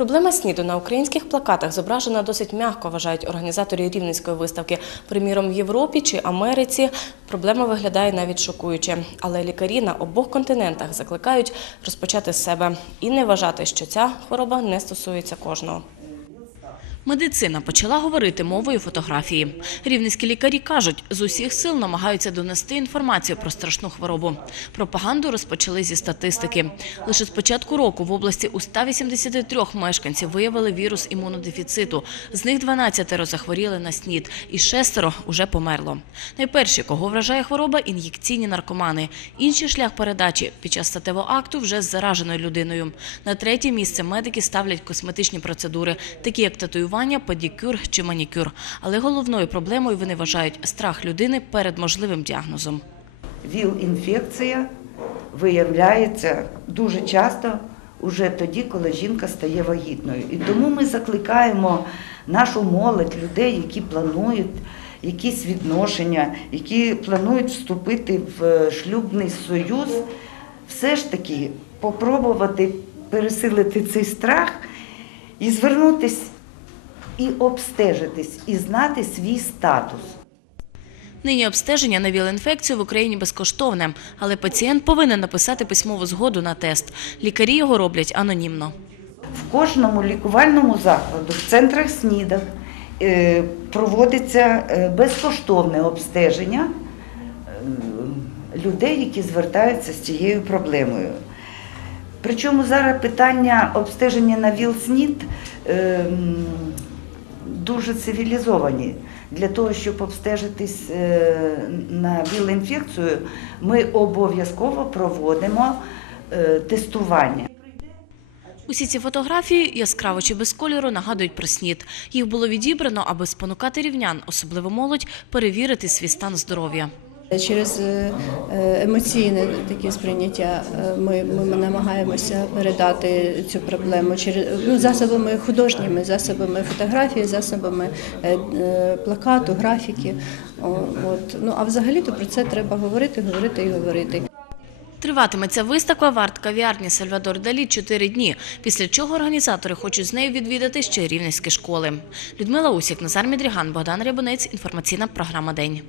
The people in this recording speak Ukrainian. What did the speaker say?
Проблема СНІДу на українських плакатах зображена досить м'яко, вважають організатори рівненської виставки. Приміром, в Європі чи Америці проблема виглядає навіть шокуюче. Але лікарі на обох континентах закликають розпочати з себе і не вважати, що ця хвороба не стосується кожного. Медицина почала говорити мовою фотографії. Рівненські лікарі кажуть, з усіх сил намагаються донести інформацію про страшну хворобу. Пропаганду розпочали зі статистики. Лише з початку року в області у 183 мешканців виявили вірус імунодефіциту. З них 12 захворіли на СНІД і шестеро уже померло. Найперші, кого вражає хвороба, ін'єкційні наркомани. Інший шлях передачі під час статевого акту вже з зараженою людиною. На третє місце медики ставлять косметичні процедури, такі як татуювання, педикюр чи манікюр. Але головною проблемою вони вважають страх людини перед можливим діагнозом. ВІЛ-інфекція виявляється дуже часто уже тоді, коли жінка стає вагітною. І тому ми закликаємо нашу молодь, людей, які планують якісь відношення, які планують вступити в шлюбний союз, все ж таки попробувати пересилити цей страх і звернутись і обстежитись, і знати свій статус. Нині обстеження на ВІЛ-інфекцію в Україні безкоштовне, але пацієнт повинен написати письмову згоду на тест. Лікарі його роблять анонімно. В кожному лікувальному закладу, в центрах СНІДах е, проводиться е, безкоштовне обстеження е, людей, які звертаються з цією проблемою. Причому зараз питання обстеження на ВІЛ-СНІД дуже цивілізовані. Для того, щоб обстежитись е, на ВІЛ-інфекцію, ми обов'язково проводимо е, тестування. Усі ці фотографії, яскраво чи без кольору, нагадують про СНІД. Їх було відібрано, аби спонукати рівнян, особливо молодь, перевірити свій стан здоров'я. Через е, е, емоційне таке сприйняття е, ми, ми намагаємося передати цю проблему через ну, засобами художніми, засобами фотографії, засобами плакату, графіки. От. Ну, а взагалі-то про це треба говорити, говорити і говорити. Триватиме ця виставка в арт-кав'ярні Сальвадор Далі чотири дні, після чого організатори хочуть з нею відвідати ще рівненські школи. Людмила Усік, Назар Мідріган, Богдан Рябонець. Інформаційна програма День.